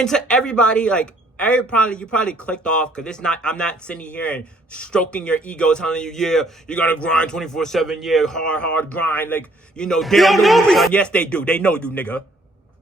And to everybody, like, you probably clicked off because I'm not sitting here and stroking your ego, telling you, yeah, you gotta grind 24/7, yeah, hard grind. Like, they don't know you, son. Yes, they do. They know you, nigga.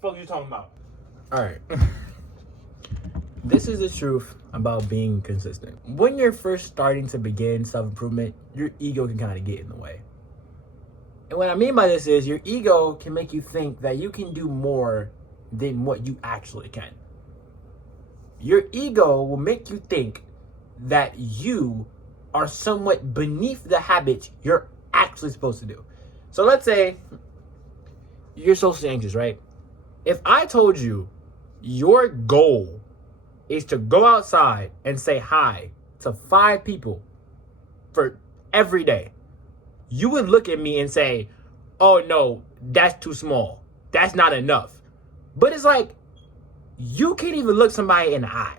What you talking about? All right. This is the truth about being consistent. When you're first starting to begin self-improvement, your ego can kind of get in the way. And what I mean by this is your ego can make you think that you can do more than what you actually can. Your ego will make you think that you are somewhat beneath the habits you're actually supposed to do. So let's say you're socially anxious, right? If I told you your goal is to go outside and say hi to 5 people for every day, you would look at me and say, oh no, that's too small. That's not enough. But it's like, you can't even look somebody in the eye.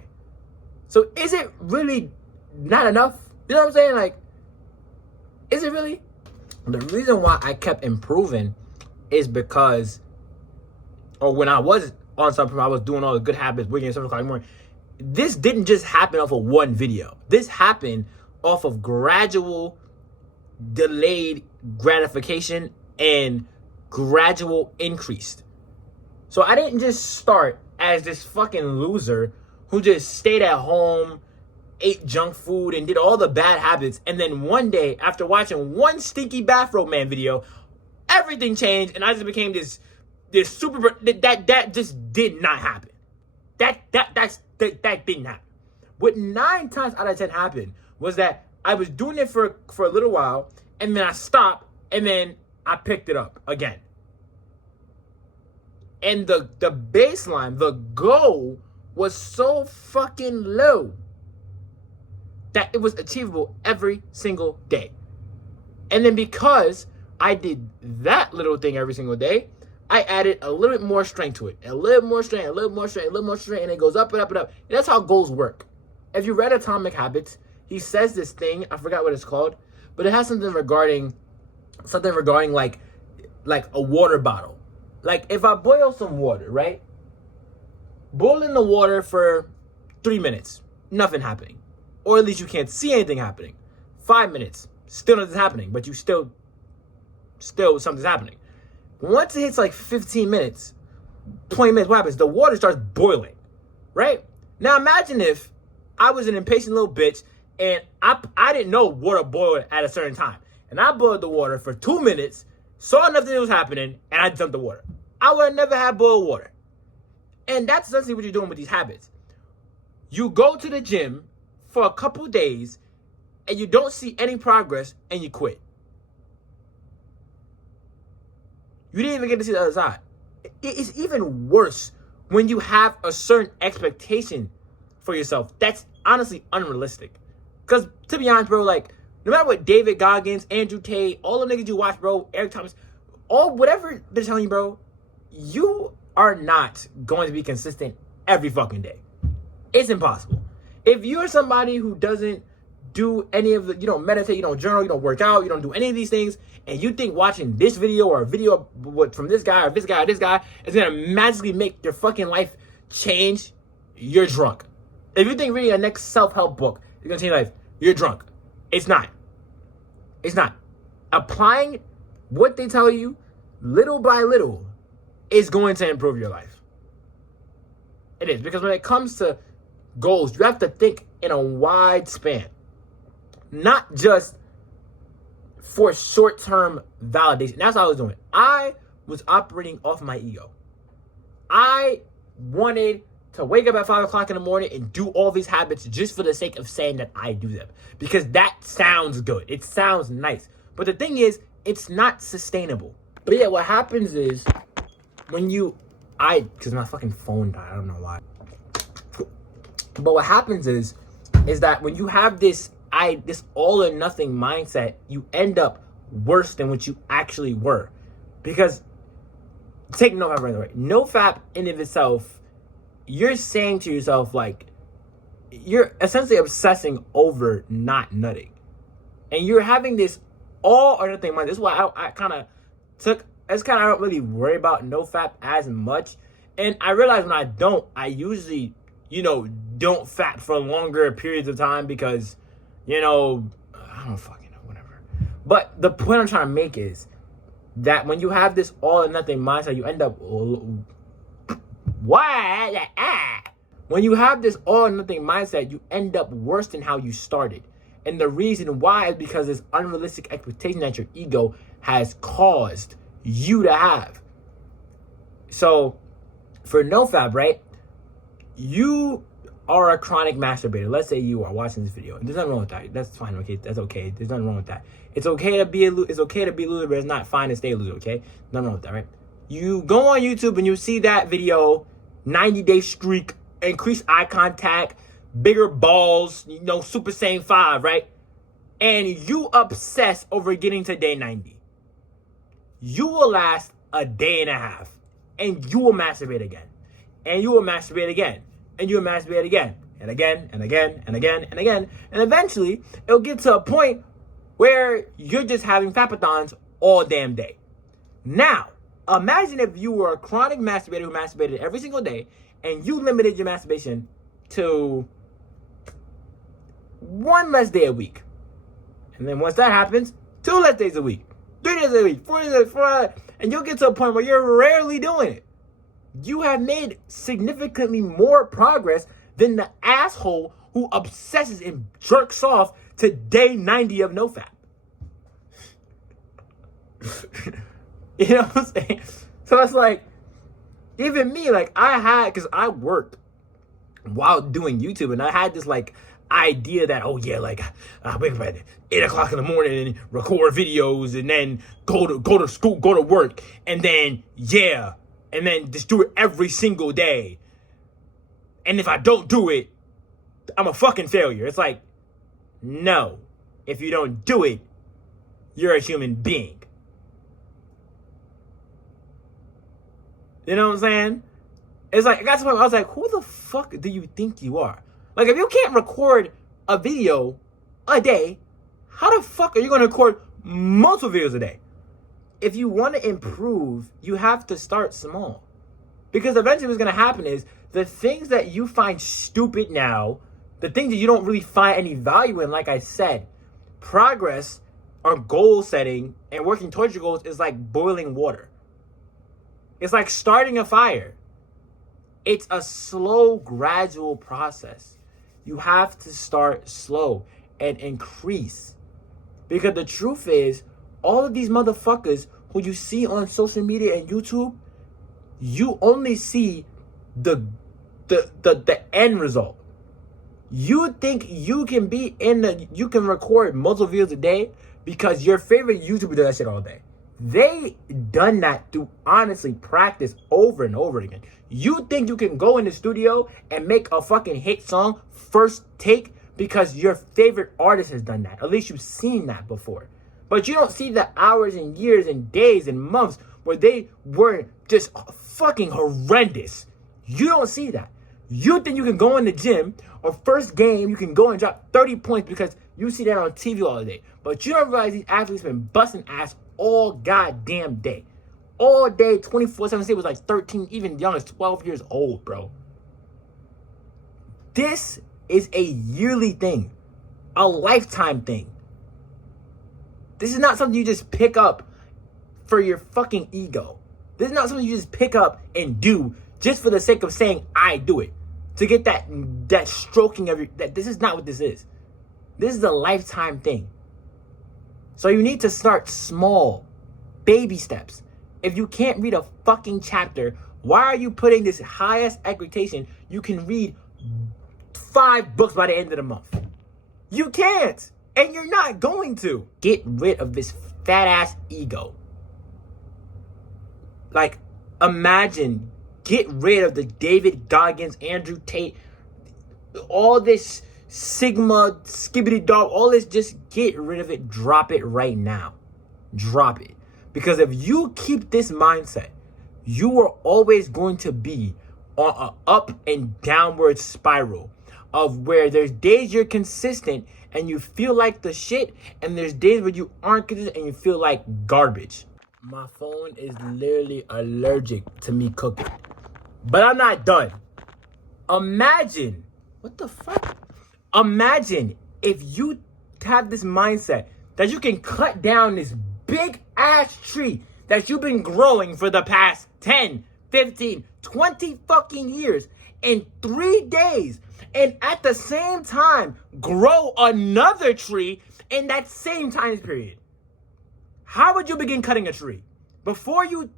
So is it really not enough? You know what I'm saying? Like, is it really? The reason why I kept improving is because, or when I was on something, I was doing all the good habits, waking up 7 o'clock in the morning. This didn't just happen off of one video. This happened off of gradual, delayed gratification and gradual increased. So I didn't just start as this fucking loser who just stayed at home, ate junk food, and did all the bad habits. And then one day, after watching one stinky Bathrobe Man video, everything changed, and I just became this super. That just did not happen. That didn't happen. What 9 times out of 10 happened was that I was doing it for a little while, and then I stopped, and then I picked it up again. And the baseline, the goal, was so fucking low that it was achievable every single day. And then because I did that little thing every single day, I added a little bit more strength to it. A little more strength, a little more strength, a little more strength, and it goes up and up and up. And that's how goals work. If you read Atomic Habits, he says this thing, I forgot what it's called, but it has something regarding like a water bottle. Like, if I boil some water, right? Boil in the water for 3 minutes, nothing happening. Or at least you can't see anything happening. 5 minutes, still nothing's happening, but you still something's happening. Once it hits like 15 minutes, 20 minutes, what happens? The water starts boiling, right? Now imagine if I was an impatient little bitch and I didn't know water boiled at a certain time. And I boiled the water for 2 minutes, saw nothing was happening, and I dumped the water. I would have never had boiled water. And that's essentially what you're doing with these habits. You go to the gym for a couple days, and you don't see any progress, and you quit. You didn't even get to see the other side. It's even worse when you have a certain expectation for yourself that's honestly unrealistic. Because, to be honest, bro, like, no matter what David Goggins, Andrew Tate, all the niggas you watch, bro, Eric Thomas, whatever they're telling you, bro, you are not going to be consistent every fucking day. It's impossible. If you're somebody who doesn't do any of the, you don't meditate, you don't journal, you don't work out, you don't do any of these things, and you think watching this video or a video from this guy or this guy or this guy is going to magically make your fucking life change, you're drunk. If you think reading a next self-help book is going to change your life, you're drunk. It's not. It's not. Applying what they tell you little by little is going to improve your life. It is. Because when it comes to goals, you have to think in a wide span. Not just for short-term validation. That's what I was doing. I was operating off my ego. I wanted to wake up at 5 o'clock in the morning and do all these habits just for the sake of saying that I do them. Because that sounds good. It sounds nice. But the thing is, it's not sustainable. But yeah, what happens is when because my fucking phone died. I don't know why. But what happens is that when you have this all or nothing mindset, you end up worse than what you actually were. Because take NoFap right away. NoFap in of itself, you're saying to yourself, like, you're essentially obsessing over not nutting. And you're having this all or nothing mindset. This is why I kind of I don't really worry about NoFap as much. And I realize when I don't, I usually, don't fat for longer periods of time because, I don't fucking know, whatever. But the point I'm trying to make is that when you have this all or nothing mindset, you end up, when you have this all or nothing mindset, you end up worse than how you started. And the reason why is because this unrealistic expectation that your ego has caused you to have. So, for NoFap, right? You are a chronic masturbator. Let's say you are watching this video. There's nothing wrong with that. That's fine, okay? That's okay. There's nothing wrong with that. It's okay to be a loser, but it's not fine to stay a loser, okay? Nothing wrong with that, right? You go on YouTube and you see that video, 90-day streak, increased eye contact, bigger balls, Super Saiyan 5, right? And you obsess over getting to day 90. You will last a day and a half. And you will masturbate again. And you will masturbate again. And you will masturbate again. And again, and again, and again, and again. And eventually, it'll get to a point where you're just having fapathons all damn day. Now, imagine if you were a chronic masturbator who masturbated every single day and you limited your masturbation to 1 less day a week. And then once that happens, 2 less days a week, 3 days a week, 4 days a week, 4, and you'll get to a point where you're rarely doing it. You have made significantly more progress than the asshole who obsesses and jerks off to day 90 of NoFap. You know what I'm saying? So it's like, even me, like because I worked while doing YouTube, and I had this idea that, I wake up at 8 o'clock in the morning and record videos and then go to school, go to work, and then just do it every single day. And if I don't do it, I'm a fucking failure. It's like, no. If you don't do it, you're a human being. You know what I'm saying? It's like, I got to the point where I was like, who the fuck do you think you are? Like, if you can't record a video a day, how the fuck are you going to record multiple videos a day? If you want to improve, you have to start small. Because eventually what's going to happen is the things that you find stupid now, the things that you don't really find any value in, like I said, progress or goal setting and working towards your goals is like boiling water. It's like starting a fire. It's a slow, gradual process. You have to start slow and increase. Because the truth is, all of these motherfuckers who you see on social media and YouTube, you only see the end result. You think you can you can record multiple videos a day because your favorite YouTuber does that shit all day. They done that through honestly practice over and over again. You think you can go in the studio and make a fucking hit song first take because your favorite artist has done that. At least you've seen that before. But you don't see the hours and years and days and months where they were just fucking horrendous. You don't see that. You think you can go in the gym or first game you can go and drop 30 points because you see that on TV all day. But you don't realize these athletes been busting ass all goddamn day. All day, 24/7. Say it was like 13, even young as 12 years old, bro. This is a yearly thing. A lifetime thing. This is not something you just pick up for your fucking ego. This is not something you just pick up and do just for the sake of saying, I do it. To get that stroking of your... This is not what this is. This is a lifetime thing. So you need to start small. Baby steps. If you can't read a fucking chapter, why are you putting this highest expectation you can read 5 books by the end of the month? You can't. And you're not going to. Get rid of this fat ass ego. Like, imagine, get rid of the David Goggins, Andrew Tate, all this Sigma, skibbity dog, all this, just get rid of it. Drop it right now. Drop it. Because if you keep this mindset, you are always going to be on an up and downward spiral of where there's days you're consistent and you feel like the shit, and there's days where you aren't consistent and you feel like garbage. My phone is literally allergic to me cooking. But I'm not done. Imagine, what the fuck? Imagine if you have this mindset that you can cut down this big ass tree that you've been growing for the past 10, 15, 20 fucking years in 3 days, and at the same time grow another tree in that same time period. How would you begin cutting a tree? Before you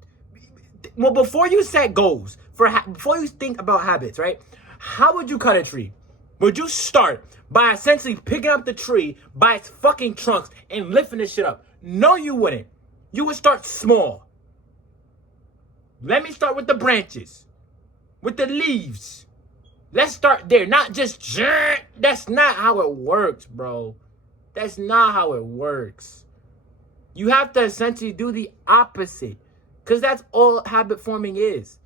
set goals, before you think about habits, right? How would you cut a tree? Would you start by essentially picking up the tree by its fucking trunks and lifting this shit up? No, you wouldn't. You would start small. Let me start with the branches, with the leaves. Let's start there, not just, that's not how it works, bro. That's not how it works. You have to essentially do the opposite, because that's all habit forming is.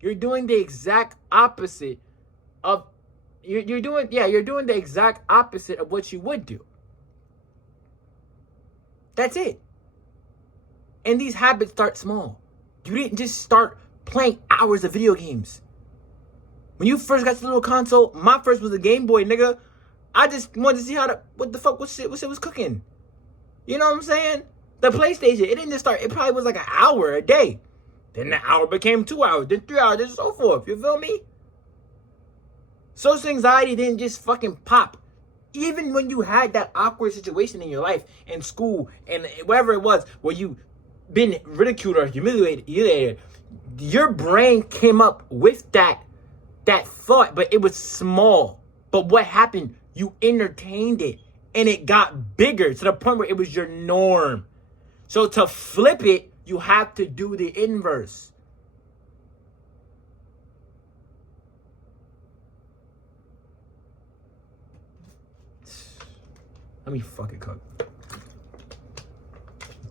You're doing the exact opposite of, you're doing the exact opposite of what you would do. That's it. And these habits start small. You didn't just start playing hours of video games. When you first got the little console, my first was a Game Boy, nigga. I just wanted to see what shit was cooking. You know what I'm saying? The PlayStation, it didn't just start, it probably was like an hour a day. Then the hour became 2 hours, then 3 hours, and so forth. You feel me? Social anxiety didn't just fucking pop. Even when you had that awkward situation in your life, in school, and wherever it was, where you been ridiculed or humiliated, your brain came up with that thought, but it was small. But what happened? You entertained it, and it got bigger to the point where it was your norm. So to flip it, you have to do the inverse. Let me fucking cook.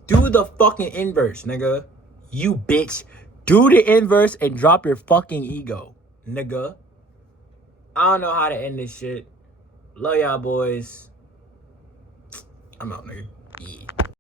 Do the fucking inverse, nigga. You bitch. Do the inverse and drop your fucking ego, nigga. I don't know how to end this shit. Love y'all boys. I'm out, nigga. Yeah.